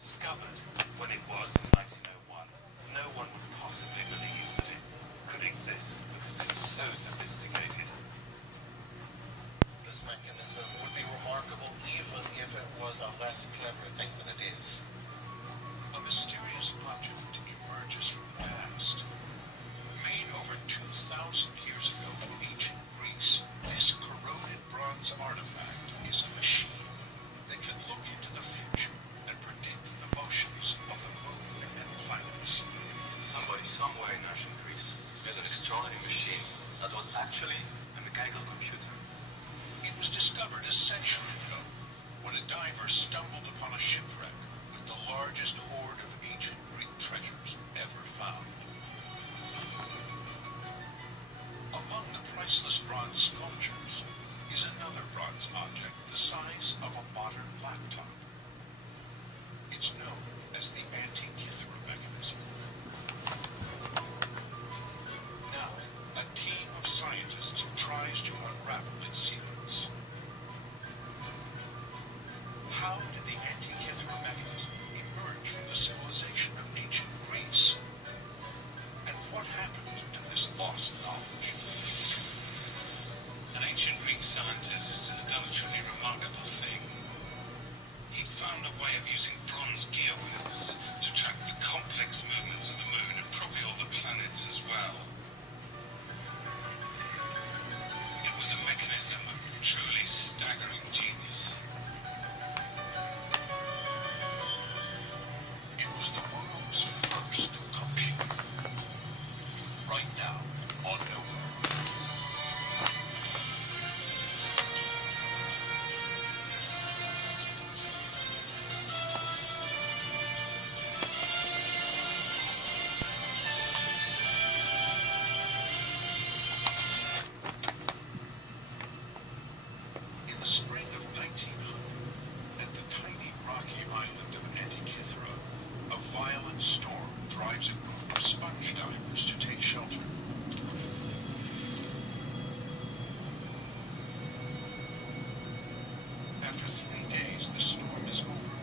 Discovered when it was in 1901, no one would possibly believe that it could exist because it's so sophisticated. This mechanism would be remarkable even if it was a less clever thing than it is. A mysterious object emerges from the past. Made over 2,000 years ago in ancient Greece, this corroded bronze artifact is a machine that can look into the future and predict the motions of the moon and planets. Somebody somewhere in ancient Greece made an extraordinary machine that was actually a mechanical computer. It was discovered a century ago when a diver stumbled upon a shipwreck with the largest hoard of ancient Greek treasures ever found. Among the priceless bronze sculptures is another bronze object the size of a modern laptop. It's known as the Antikythera mechanism. Now, a team of scientists tries to unravel its secrets. How did the Antikythera mechanism emerge from the civilization of ancient Greece? And what happened to this lost knowledge? An ancient Greek scientist had done a truly remarkable thing. He'd found a way of using bronze gear wheels to track the complex movements of the moon and probably all the planets as well. It was a mechanism of truly staggering genius. It was the world's first computer. Right now, on Nova. In the spring of 1900, at the tiny rocky island of Antikythera, a violent storm drives a group of sponge divers to take shelter. After 3 days, the storm is over,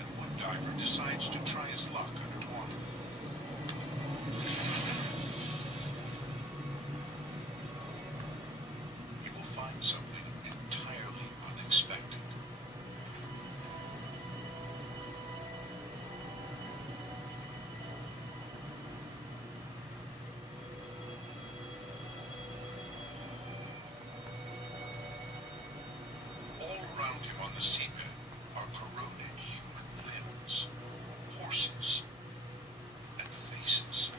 and one diver decides to try his luck underwater. He will find something entirely unexpected. All around him on the seabed are corroded human limbs, horses, and faces.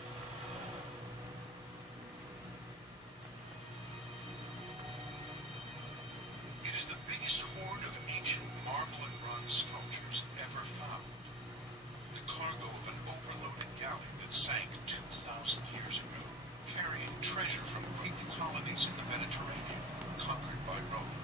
It is the biggest hoard of ancient marble and bronze sculptures ever found. The cargo of an overloaded galley that sank 2,000 years ago, carrying treasure from Greek colonies in the Mediterranean, conquered by Rome.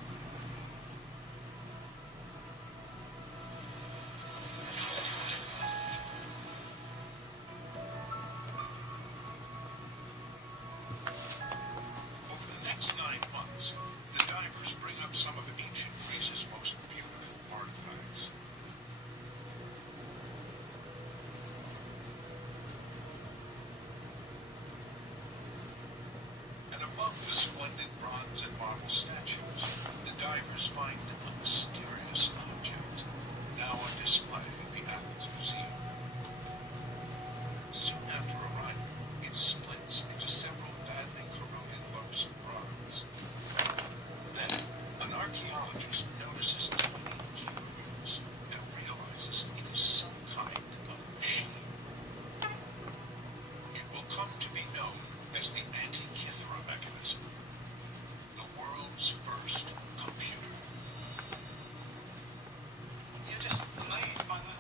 Over the next 9 months, the divers bring up some of ancient Greece's most beautiful artifacts. And among the splendid bronze and marble statues, the divers find a mysterious object, now on display in the Athens Museum. Soon after arrival, it splits into several badly corroded lumps of bronze. Then, an archaeologist notices tiny gear wheels and realizes it is some kind of machine. It will come to be known as the Antikythera mechanism, the world's first computer. You're just amazed by the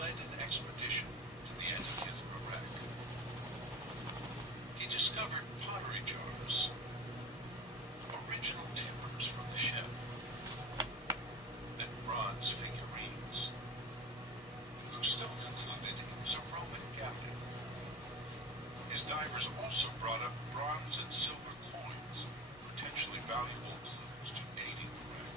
led an expedition to the Antikythera wreck. He discovered pottery jars, original timbers from the ship, and bronze figurines. Cousteau concluded it was a Roman galley. His divers also brought up bronze and silver coins, potentially valuable clues to dating the wreck.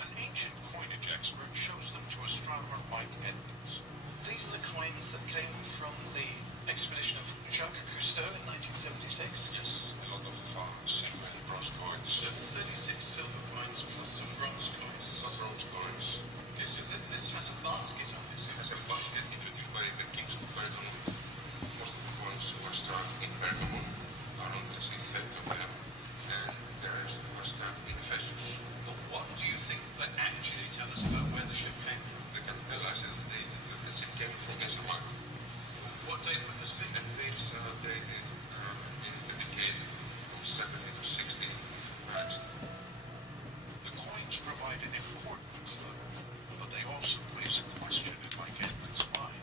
An ancient coinage expert shows them to astronomer Mike Edmonds. These are the coins that came from the expedition of Jacques Cousteau in 1976. Yes, a lot of silver and bronze coins. So 36 silver coins plus some bronze coins. Some bronze coins. Okay, so this has a basket on it. It has a basket introduced by the kings of Pergamon. Most of the coins were struck in Pergamon, around let's say 30 of them, and the rest were struck in Ephesus. But what do you think they actually tell us about where the ship came from? They can tell us that the ship came from Asia Minor, What date would this be? and these are dated in the decade of 70 to 60 before Christ. The coins provide an important clue, but they also raise a question in Mike Edmonds' mind.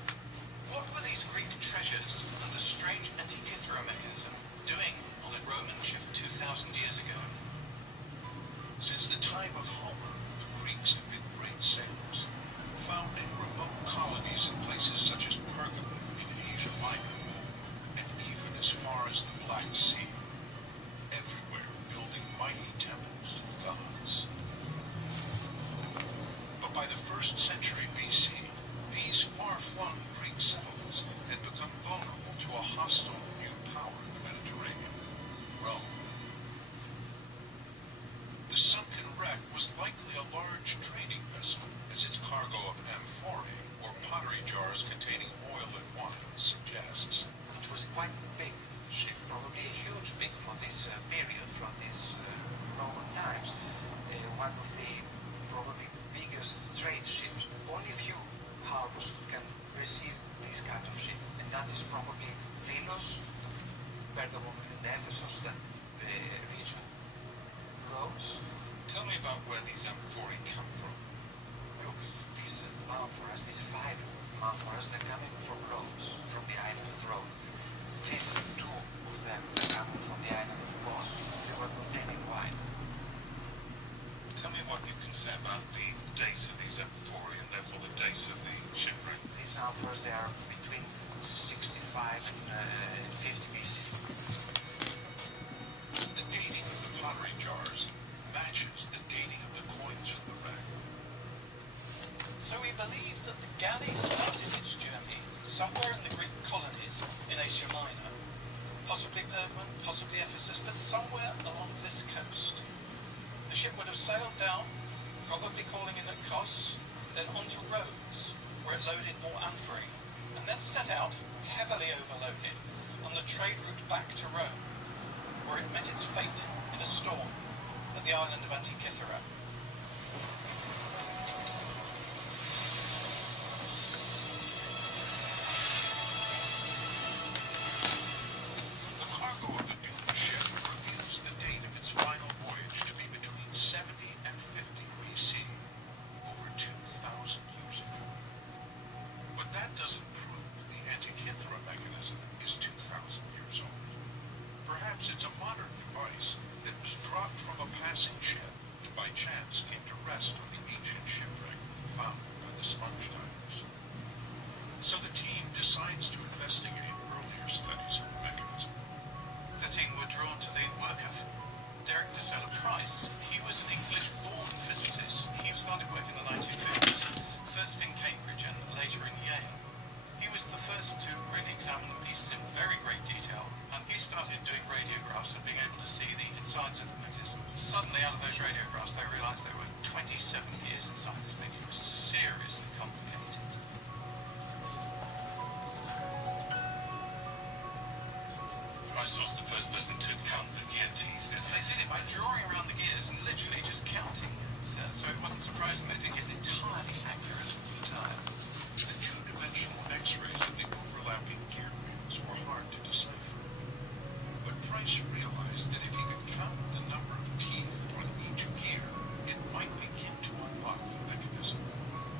What were these Greek treasures and the strange Antikythera mechanism doing on a Roman ship 2,000 years ago? Since the time of Homer, the Greeks have been great sailors, founding remote colonies in places such as Pergamon in Asia Minor, and even as far as the Black Sea, everywhere building mighty temples to the gods. But by the 1st century BC, these far-flung Greek settlements had become vulnerable to a hostile new power in the Mediterranean, Rome. The sunken wreck was likely a large trading vessel, as its cargo of amphorae, or pottery jars containing oil and wine, suggests. It was quite big ship, probably a huge big for this period, from these Roman times. One of the probably biggest trade ships. Only few harbors can receive this kind of ship, and that is probably Delos, Pergamon, and Ephesus, that region. Rhodes. Tell me about where these amphorae come from. Look, these amphoras, these 5 amphoras, they're coming from Rhodes, from the island of Rhodes. These 2 of them are coming from the island of Kos. They were containing wine. Tell me what you can say about the dates of these amphorae and therefore the dates of the shipwreck. These amphoras, they are between 65 and 50 BC. The dating of the pottery jars matches the dating of the coins from the wreck. So we believe that the galley started its journey somewhere in the Greek colonies in Asia Minor, possibly Pergamon, possibly Ephesus, but somewhere along this coast. The ship would have sailed down, probably calling in at Kos, then onto Rhodes, where it loaded more amphorae, and then set out, heavily overloaded, on the trade route back to Rome, where it met its fate in a storm at the island of Antikythera. The cargo of the doomed ship reveals the date of its final voyage to be between 70 and 50 BC, over 2,000 years ago. But that doesn't prove the Antikythera mechanism is 2,000 years old. Perhaps it's a modern device that was dropped from a passing ship and by chance came to rest on the ancient shipwreck found by the sponge divers. So the team decides to investigate earlier studies of the mechanism. The team were drawn to the work of Derek de Sella Price. He was an English-born physicist. He started work in the 1950s, first in Cambridge and later in Yale. He was the first to really examine the pieces in very great detail, and he started doing radiographs and being able to see the insides of the mechanism. Suddenly, out of those radiographs, they realized they were 27 years inside this thing. It was seriously complicated. Price was the first person to count the gear teeth. They did it by drawing around the gears and literally just counting. So it wasn't surprising they didn't get entirely accurate all the time. The two-dimensional X-rays of the overlapping gear wheels were hard to decipher. But Price realized that if he could count the number of teeth on each gear, it might begin to unlock the mechanism.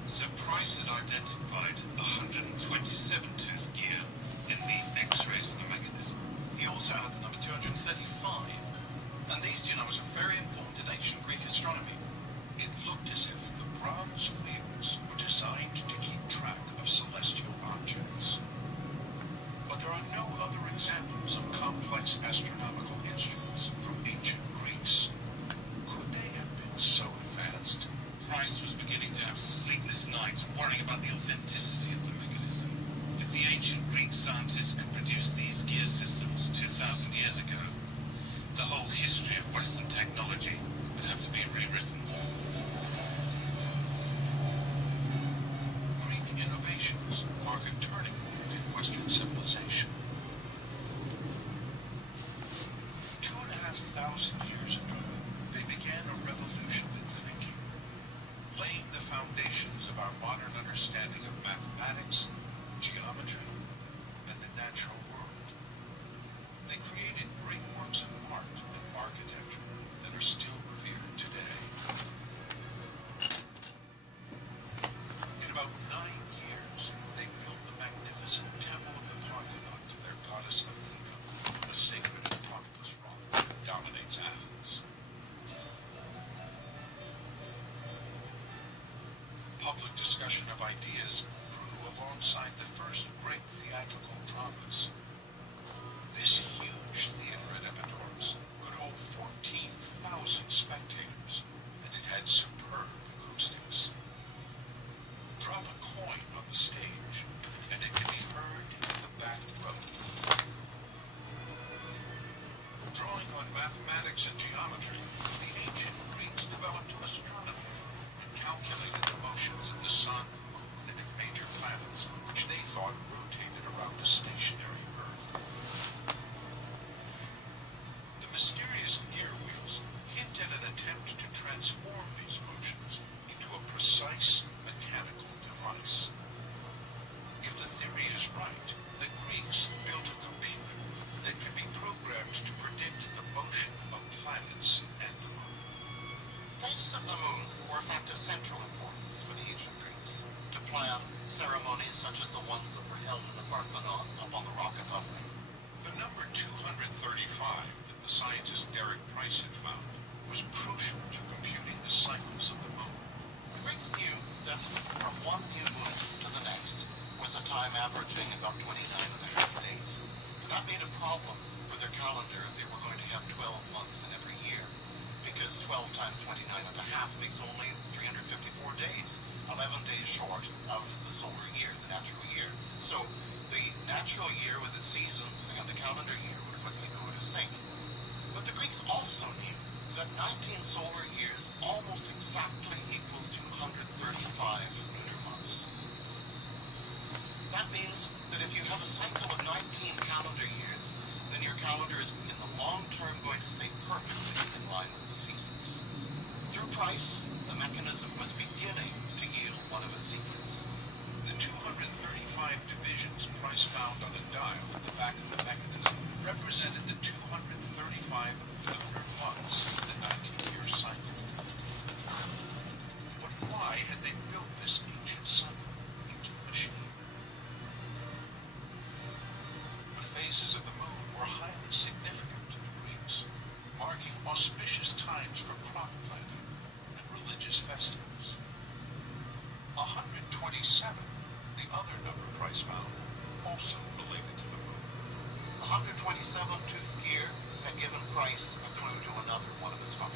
So Price had identified a 127-tooth gear in the X-rays of the mechanism. He also had the number 235, and these two numbers are very important in ancient Greek astronomy. It looked as if the bronze wheels were designed to keep track of celestial objects. But there are no other examples of complex astronomical instruments from ancient Greece. Could they have been so advanced? Price was beginning to have sleepless nights worrying about the authenticity of the mechanism. If the ancient Greek scientists could produce these gear systems 2,000 years ago, the whole history of Western technology would have to be rewritten. Greek innovations mark a turning point in Western civilization. 2,500 years ago, they began a revolution in thinking, laying the foundations of our modern understanding of mathematics, geometry, and the natural world. They created great works of art and architecture that are still revered today. In about 9 years, they built the magnificent Temple of the Parthenon to their goddess Athena, a sacred and populous rock that dominates Athens. Public discussion of ideas grew alongside the first great theatrical dramas. This huge theater at Epidaurus could hold 14,000 spectators, and it had superb acoustics. Drop a coin on the stage, and it can be heard in the back row. Drawing on mathematics and geometry, the ancient Greeks developed astronomy and calculated the motions of the sun, moon, and major planets, which they thought rotated around the stationary Earth. The mysterious gear wheels hint at an attempt to transform these motions into a precise mechanical device. If the theory is right, the Greeks built a computer that can be programmed to predict the motion of planets and the moon. Phases of the moon were a fact of central importance for the ancient Greeks, to plan ceremonies such as the ones that were held in the Parthenon up on the rock above me. The number 235 that the scientist Derek Price had found was crucial to computing the cycles of the moon. The Greeks knew that from one new moon to the next was a time averaging about 29.5 days. But that made a problem for their calendar if they were going to have 12 months in every year, because 12 times 29.5 makes only 354 days, 11 days short of the solar year, the natural year. So the natural year with its seasons and the calendar year would quickly go into sync. But the Greeks also knew that 19 solar years almost exactly equals 235 lunar months. That means that if you have a cycle of 19 calendar years, then your calendar is in the long term going to stay perfectly in line with the seasons. Through Price, the mechanism was